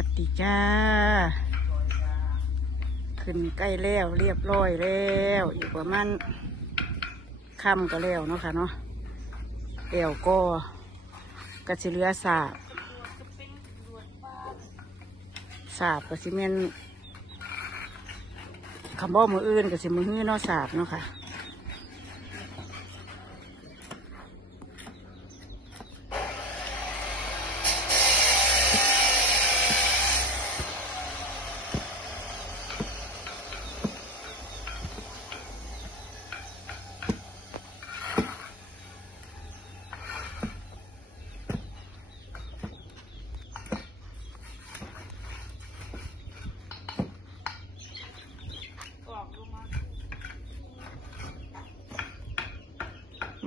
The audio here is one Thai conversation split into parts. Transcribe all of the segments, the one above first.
วัสดีจ้าขึ้นใกล้แล้วเรียบร้อยแล้วอีกประมาณค่ำก็แล้วเนาะค่ะเนาะเดี่ยวก็กระสิเรือสาบกระสิเมนคำบ่มืออื่นกระสิมือฮื้อเนาะสาบเนาะค่ะ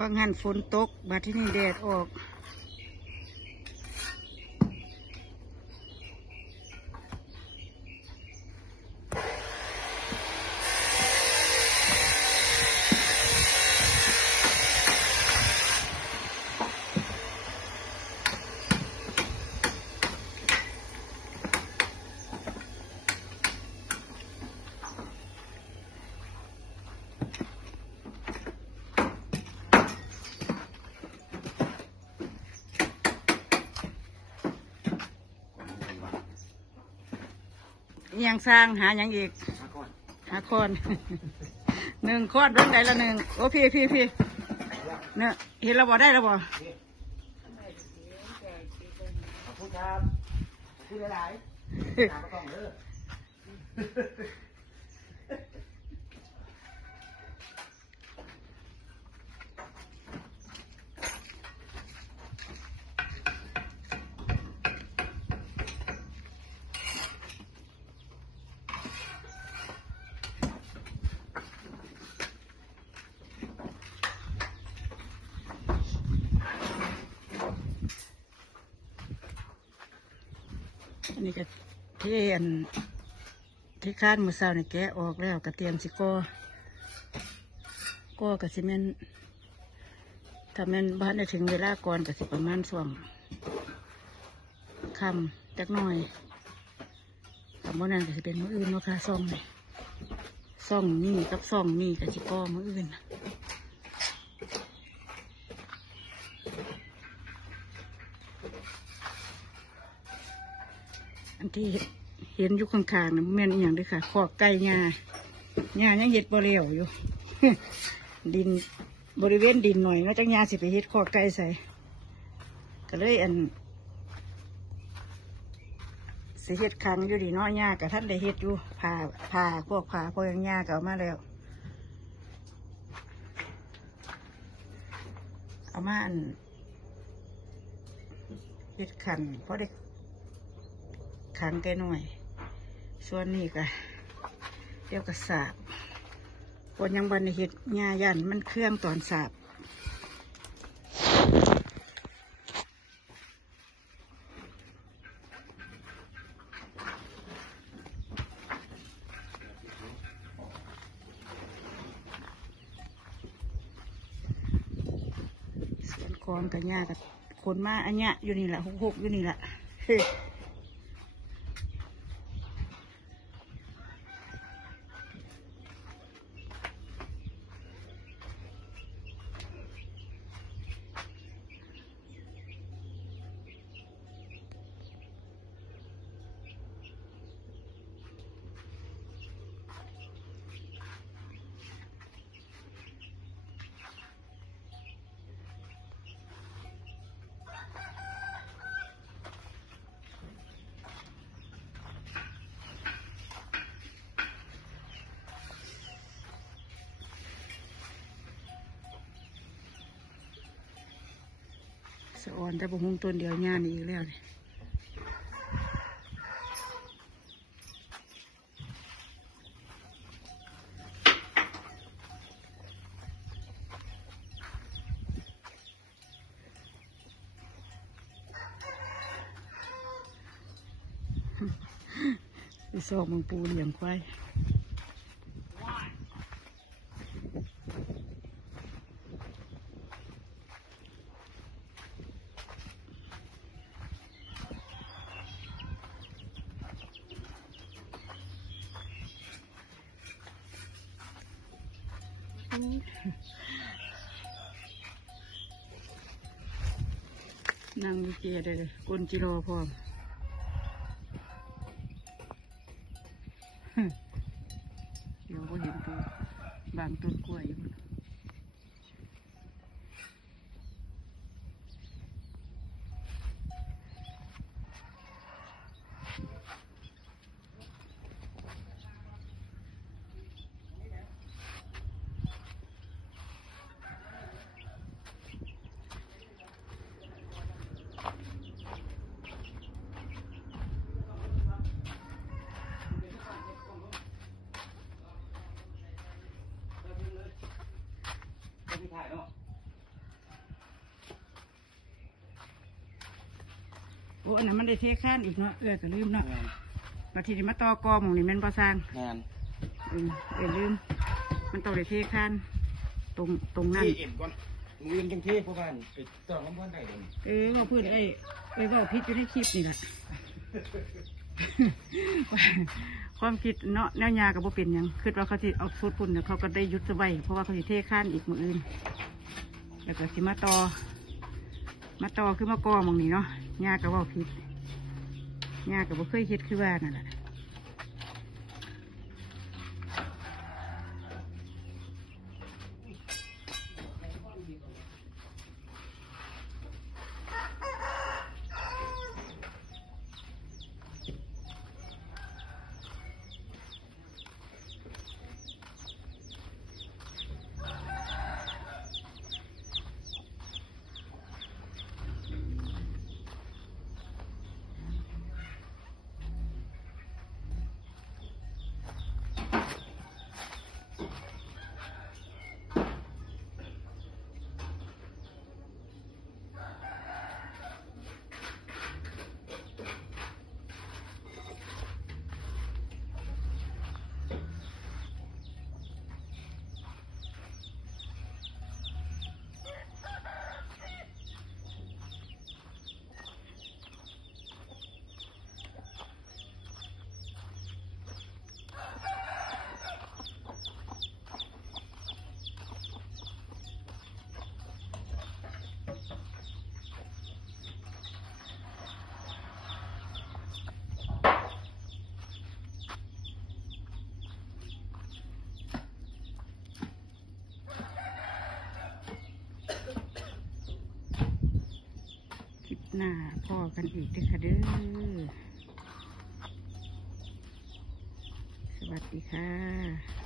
ว่างหันฝนตกบัดที่นี่แดดออกยังสร้างหายังอีกหาคอน หนึ่งคอนเรื่องใดละหนึ่งโอ้พี่เนี่ยเห็นเราบ่ได้เราบ่ขอบคุณครับขอบคุณหลายๆน้ำก็ต้องเด้ออันนี้ก็เทียนที่คาดมือเศร้าเนี่ยแกะออกแล้วกระเตรียมสิก็กระสิเมนถ้าแม่นบ้านได้ถึงเวลาก่อนกระสิประมาณช่วงค่ำจักหน่อยแต่เมื่อนั้นกระสิเป็นมื้ออื่นเนาะค่ะซ่องนี่กับซ่องนี่กระสิก็มื้ออื่นอันที่เห็นอยู่ข้างๆนะแม่นอหย่างด้วยค่ะขอกไก่งายังเห็ดบ่เลี้ยวอยู่ ดินบริเวณดินหน่อยแล้วจังงาสิไปเห็ดขอกไก่ใส่ก็เลยสิเห็ดคังอยู่ดีเนาะหญ้ากับท่านได้เห็ดอยู่ผ่าพวกยังหญ้าก็เอามาแล้วเอามาเห็ดขันเพราะได้ขังแกหน่อยส่วนนี้ก็เดี๋ยวก็สาบคนยังบันเห็ดหญ้ายันมันเครื่องตอนสาบส่วนคอนกับหญ้ากับคนมาอันเนี้ยอยู่นี่แหละหกอยู่นี่แหละสะออนแต่บ่หุงต้นเดียวหญ้านี่อีกแล้วเนี่ยไปสอบมังปูเลี้ยงควาย เ นั่งวิเกได้เลยกลจิโร่พร้อมเดี๋ยวก็เห็นตัวบางต้นกล้วยอยู่โอ้อันนั้นมันได้เทข้านอีกเนาะก็ลืมเนาะบางทีมาต่อกอหมองนี่แมันบ่สร้าง งาน ลืมมันต้องได้เทข้านตรงนั้น ที่เอ็มก่อนมือยังเทพวกบ้านไปต้องน้ำบ้านได้เลย ว่าพูดว่าพิษอยู่ในคลิปนี่แหละ ความคิดเนาะแนวยากับบ่เป็นหยังคิดว่าเขาสิเอาสุดพุ่นเขาก็ได้ยุดไว้เพราะว่าเขาสิเทข้านอีกมืออื่นแล้วก็สิมาต่อคือมากอหมองนี่เนาะยากับว่าพิษยากับบ่เคยเฮ็ดคือว่านั่นแหละหน้าพ่อกันอีกด้วยค่ะเด้อสวัสดีค่ะ